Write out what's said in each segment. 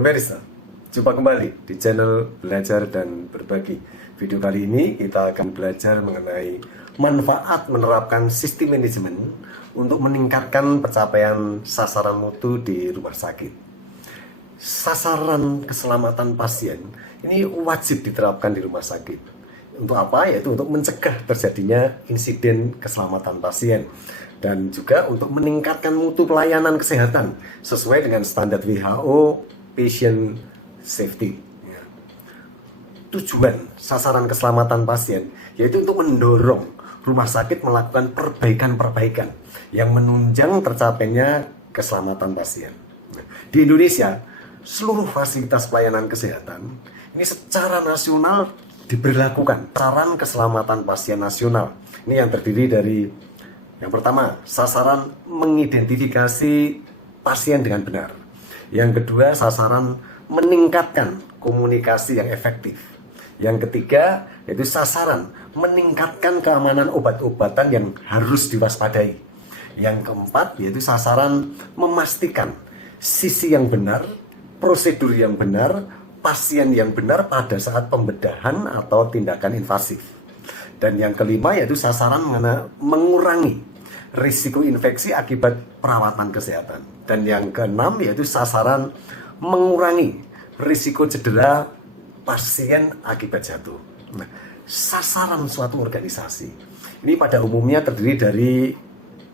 Pemirsa, jumpa kembali di channel Belajar dan Berbagi. Video kali ini kita akan belajar mengenai manfaat menerapkan sistem manajemen untuk meningkatkan pencapaian sasaran mutu di rumah sakit. Sasaran keselamatan pasien ini wajib diterapkan di rumah sakit. Untuk apa? Yaitu untuk mencegah terjadinya insiden keselamatan pasien dan juga untuk meningkatkan mutu pelayanan kesehatan sesuai dengan standar WHO patient safety. Tujuan sasaran keselamatan pasien yaitu untuk mendorong rumah sakit melakukan perbaikan-perbaikan yang menunjang tercapainya keselamatan pasien. Di Indonesia, seluruh fasilitas pelayanan kesehatan ini secara nasional diberlakukan sasaran keselamatan pasien nasional. Ini yang terdiri dari yang pertama, sasaran mengidentifikasi pasien dengan benar. Yang kedua, sasaran meningkatkan komunikasi yang efektif. Yang ketiga, yaitu sasaran meningkatkan keamanan obat-obatan yang harus diwaspadai. Yang keempat, yaitu sasaran memastikan sisi yang benar, prosedur yang benar, pasien yang benar pada saat pembedahan atau tindakan invasif. Dan yang kelima, yaitu sasaran mengurangi risiko infeksi akibat perawatan kesehatan. Dan yang keenam, yaitu sasaran mengurangi risiko cedera pasien akibat jatuh. Nah, sasaran suatu organisasi ini pada umumnya terdiri dari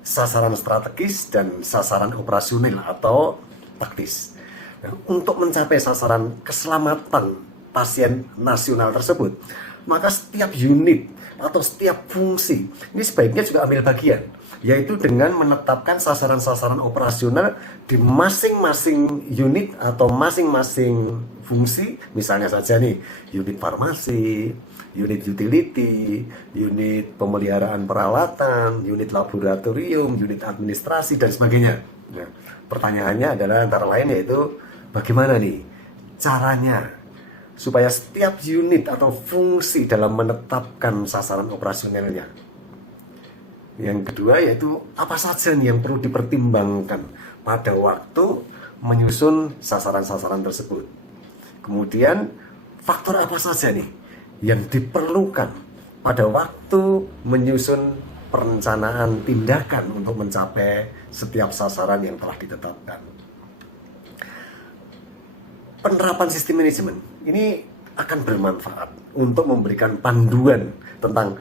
sasaran strategis dan sasaran operasional atau taktis. Nah, untuk mencapai sasaran keselamatan pasien nasional tersebut, maka setiap unit atau setiap fungsi ini sebaiknya juga ambil bagian, yaitu dengan menetapkan sasaran-sasaran operasional di masing-masing unit atau masing-masing fungsi. Misalnya saja nih, unit farmasi, unit utility, unit pemeliharaan peralatan, unit laboratorium, unit administrasi, dan sebagainya. Nah, pertanyaannya adalah antara lain yaitu bagaimana nih caranya supaya setiap unit atau fungsi dalam menetapkan sasaran operasionalnya. Yang kedua yaitu apa saja yang perlu dipertimbangkan pada waktu menyusun sasaran-sasaran tersebut. Kemudian faktor apa saja nih yang diperlukan pada waktu menyusun perencanaan tindakan untuk mencapai setiap sasaran yang telah ditetapkan. Penerapan sistem manajemen ini akan bermanfaat untuk memberikan panduan tentang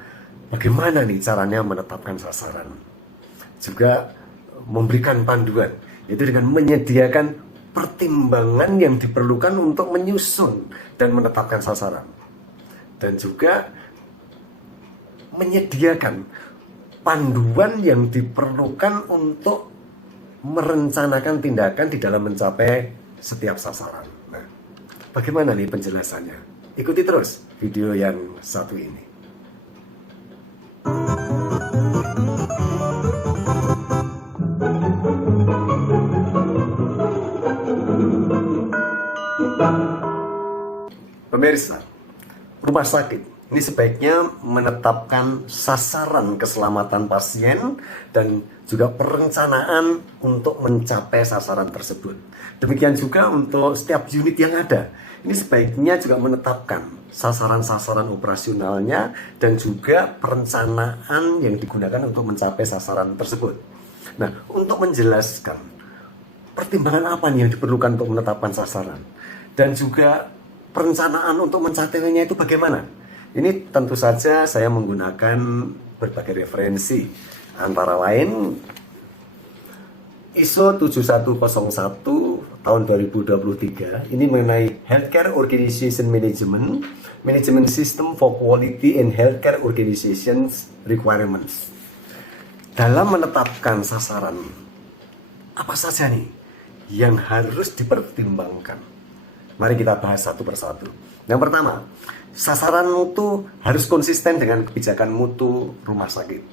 bagaimana nih caranya menetapkan sasaran. Juga memberikan panduan, yaitu dengan menyediakan pertimbangan yang diperlukan untuk menyusun dan menetapkan sasaran. Dan juga menyediakan panduan yang diperlukan untuk merencanakan tindakan di dalam mencapai setiap sasaran. Nah, bagaimana nih penjelasannya? Ikuti terus video yang satu ini. Pemirsa, rumah sakit ini sebaiknya menetapkan sasaran keselamatan pasien dan juga perencanaan untuk mencapai sasaran tersebut. Demikian juga untuk setiap unit yang ada. Ini sebaiknya juga menetapkan sasaran-sasaran operasionalnya dan juga perencanaan yang digunakan untuk mencapai sasaran tersebut. Nah, untuk menjelaskan pertimbangan apa nih yang diperlukan untuk menetapkan sasaran dan juga perencanaan untuk mencapainya itu bagaimana? Ini tentu saja saya menggunakan berbagai referensi, antara lain ISO 7101 tahun 2023 ini mengenai Healthcare Organization Management, Management System for Quality and Healthcare Organizations Requirements. Dalam menetapkan sasaran, apa saja nih yang harus dipertimbangkan? Mari kita bahas satu persatu. Yang pertama, sasaran mutu harus konsisten dengan kebijakan mutu rumah sakit.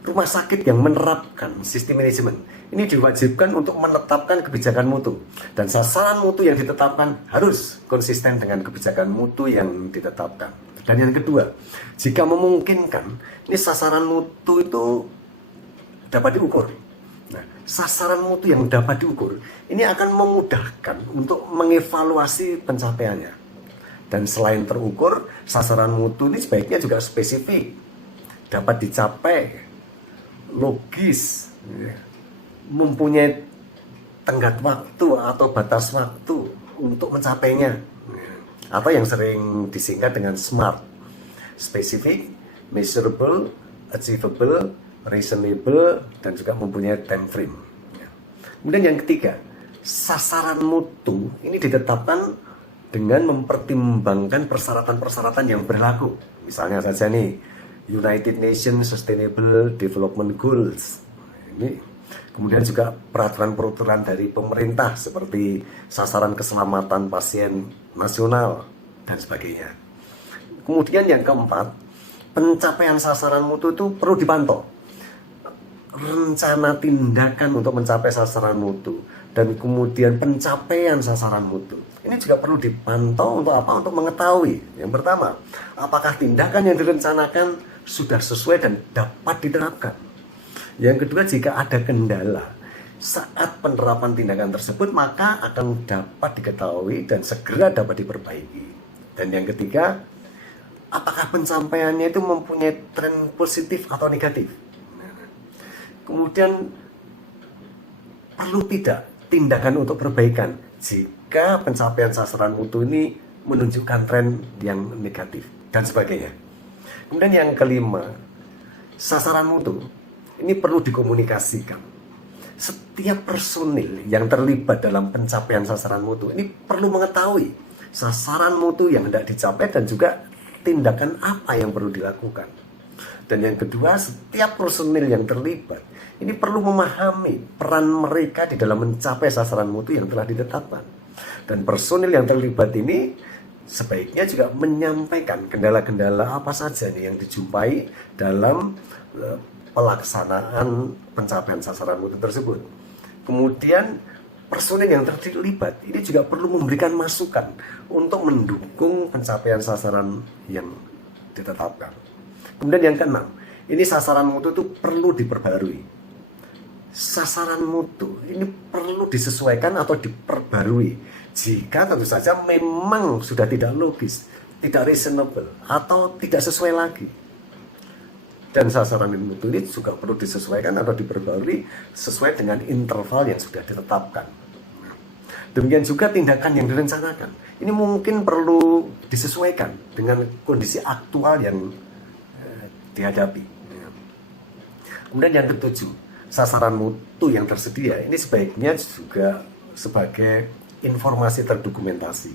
Rumah sakit yang menerapkan sistem manajemen ini diwajibkan untuk menetapkan kebijakan mutu, dan sasaran mutu yang ditetapkan harus konsisten dengan kebijakan mutu yang ditetapkan. Dan yang kedua, jika memungkinkan, ini sasaran mutu itu dapat diukur. Nah, sasaran mutu yang dapat diukur ini akan memudahkan untuk mengevaluasi pencapaiannya. Dan selain terukur, sasaran mutu ini sebaiknya juga spesifik, dapat dicapai, logis, mempunyai tenggat waktu atau batas waktu untuk mencapainya, atau yang sering disingkat dengan SMART: specific, measurable, achievable, reasonable, dan juga mempunyai time frame. Kemudian yang ketiga, sasaran mutu ini ditetapkan dengan mempertimbangkan persyaratan-persyaratan yang berlaku. Misalnya saja nih, United Nations Sustainable Development Goals. Ini kemudian juga peraturan-peraturan dari pemerintah seperti sasaran keselamatan pasien nasional dan sebagainya. Kemudian yang keempat, pencapaian sasaran mutu itu perlu dipantau. Rencana tindakan untuk mencapai sasaran mutu dan kemudian pencapaian sasaran mutu ini juga perlu dipantau untuk apa? Untuk mengetahui, yang pertama, apakah tindakan yang direncanakan sudah sesuai dan dapat diterapkan. Yang kedua, jika ada kendala saat penerapan tindakan tersebut, maka akan dapat diketahui dan segera dapat diperbaiki. Dan yang ketiga, apakah pencapaiannya itu mempunyai tren positif atau negatif. Kemudian, perlu tidak tindakan untuk perbaikan jika pencapaian sasaran mutu ini menunjukkan tren yang negatif dan sebagainya. Kemudian yang kelima, sasaran mutu ini perlu dikomunikasikan. Setiap personil yang terlibat dalam pencapaian sasaran mutu ini perlu mengetahui sasaran mutu yang hendak dicapai dan juga tindakan apa yang perlu dilakukan. Dan yang kedua, setiap personil yang terlibat ini perlu memahami peran mereka di dalam mencapai sasaran mutu yang telah ditetapkan. Dan personil yang terlibat ini sebaiknya juga menyampaikan kendala-kendala apa saja nih yang dijumpai dalam pelaksanaan pencapaian sasaran mutu tersebut. Kemudian personil yang terlibat ini juga perlu memberikan masukan untuk mendukung pencapaian sasaran yang ditetapkan. Kemudian yang keenam, ini sasaran mutu itu perlu diperbarui. Sasaran mutu ini perlu disesuaikan atau diperbarui jika tentu saja memang sudah tidak logis, tidak reasonable, atau tidak sesuai lagi. Dan sasaran mutu ini juga perlu disesuaikan atau diperbarui sesuai dengan interval yang sudah ditetapkan. Demikian juga tindakan yang direncanakan. Ini mungkin perlu disesuaikan dengan kondisi aktual yang dihadapi. Kemudian yang ketujuh, sasaran mutu yang tersedia ini sebaiknya juga sebagai informasi terdokumentasi.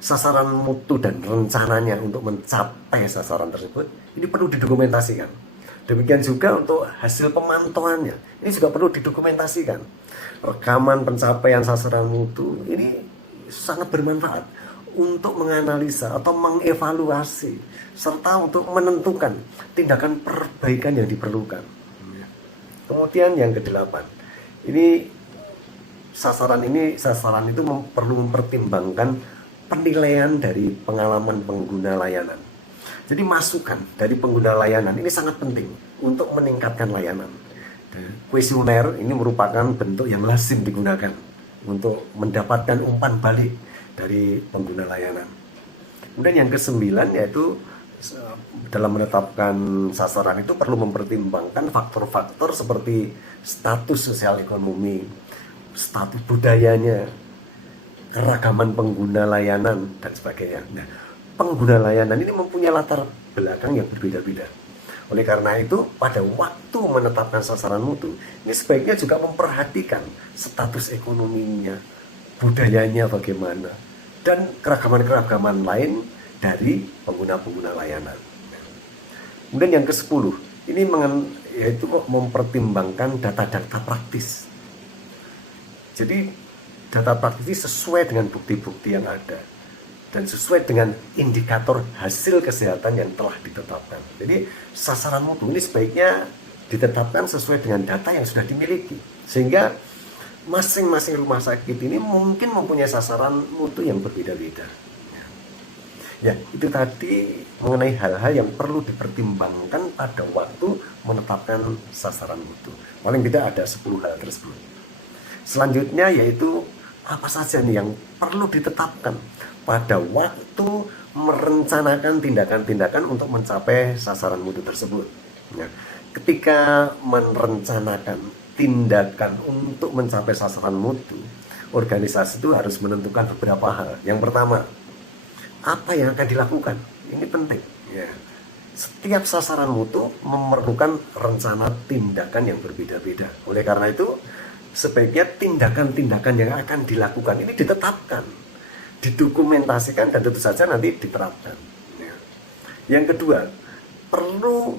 Sasaran mutu dan rencananya untuk mencapai sasaran tersebut ini perlu didokumentasikan. Demikian juga untuk hasil pemantauannya ini juga perlu didokumentasikan. Rekaman pencapaian sasaran mutu ini sangat bermanfaat untuk menganalisa atau mengevaluasi serta untuk menentukan tindakan perbaikan yang diperlukan. Kemudian yang kedelapan, ini sasaran itu perlu mempertimbangkan penilaian dari pengalaman pengguna layanan. Jadi masukan dari pengguna layanan ini sangat penting untuk meningkatkan layanan. Kuesioner ini merupakan bentuk yang lazim digunakan untuk mendapatkan umpan balik dari pengguna layanan. Kemudian yang kesembilan yaitu dalam menetapkan sasaran itu perlu mempertimbangkan faktor-faktor seperti status sosial ekonomi, status budayanya, keragaman pengguna layanan, dan sebagainya. Nah, pengguna layanan ini mempunyai latar belakang yang berbeda-beda. Oleh karena itu, pada waktu menetapkan sasaran mutu, ini sebaiknya juga memperhatikan status ekonominya, budayanya bagaimana, dan keragaman-keragaman lain dari pengguna-pengguna layanan. Kemudian yang ke-10, ini yaitu mempertimbangkan data-data praktis. Jadi data praktis sesuai dengan bukti-bukti yang ada dan sesuai dengan indikator hasil kesehatan yang telah ditetapkan. Jadi sasaran mutu ini sebaiknya ditetapkan sesuai dengan data yang sudah dimiliki, sehingga masing-masing rumah sakit ini mungkin mempunyai sasaran mutu yang berbeda-beda. Ya, itu tadi mengenai hal-hal yang perlu dipertimbangkan pada waktu menetapkan sasaran mutu. Paling tidak ada 10 hal tersebut. Selanjutnya yaitu apa saja nih yang perlu ditetapkan pada waktu merencanakan tindakan-tindakan untuk mencapai sasaran mutu tersebut. Ya. Ketika merencanakan tindakan untuk mencapai sasaran mutu, organisasi itu harus menentukan beberapa hal. Yang pertama, apa yang akan dilakukan? Ini penting. Ya. Setiap sasaran mutu memerlukan rencana tindakan yang berbeda-beda. Oleh karena itu, sebaiknya tindakan-tindakan yang akan dilakukan ini ditetapkan, didokumentasikan, dan tentu saja nanti diterapkan. Ya. Yang kedua, perlu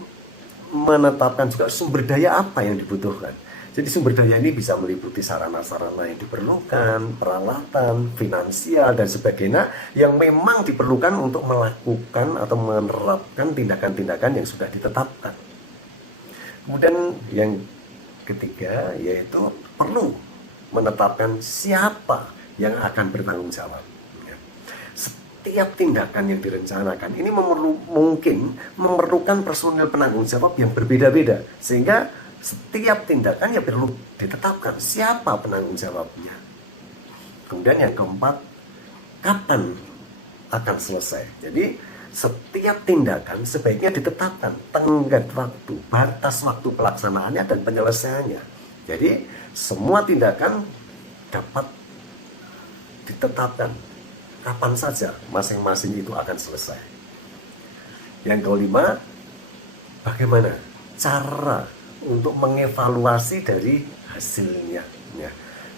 menetapkan juga sumber daya apa yang dibutuhkan. Jadi sumber daya ini bisa meliputi sarana-sarana yang diperlukan, peralatan, finansial, dan sebagainya yang memang diperlukan untuk melakukan atau menerapkan tindakan-tindakan yang sudah ditetapkan. Kemudian yang ketiga yaitu perlu menetapkan siapa yang akan bertanggung jawab. Setiap tindakan yang direncanakan ini mungkin memerlukan personel penanggung jawab yang berbeda-beda, sehingga setiap tindakan yang perlu ditetapkan siapa penanggung jawabnya. Kemudian yang keempat, kapan akan selesai. Jadi setiap tindakan sebaiknya ditetapkan tenggat waktu, batas waktu pelaksanaannya dan penyelesaiannya. Jadi semua tindakan dapat ditetapkan kapan saja masing-masing itu akan selesai. Yang kelima, bagaimana cara untuk mengevaluasi dari hasilnya. Ya.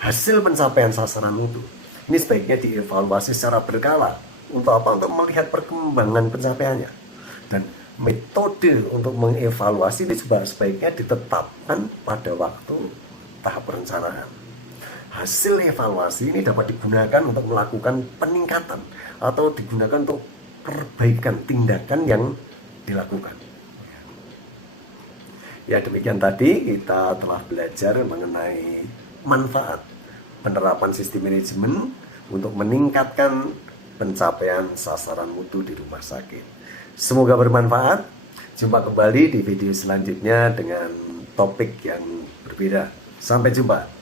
Hasil pencapaian sasaran mutu ini sebaiknya dievaluasi secara berkala. Untuk apa? Untuk melihat perkembangan pencapaiannya. Dan metode untuk mengevaluasi ini juga sebaiknya ditetapkan pada waktu tahap perencanaan. Hasil evaluasi ini dapat digunakan untuk melakukan peningkatan atau digunakan untuk perbaikan tindakan yang dilakukan. Ya, demikian tadi kita telah belajar mengenai manfaat penerapan sistem manajemen untuk meningkatkan pencapaian sasaran mutu di rumah sakit. Semoga bermanfaat. Jumpa kembali di video selanjutnya dengan topik yang berbeda. Sampai jumpa.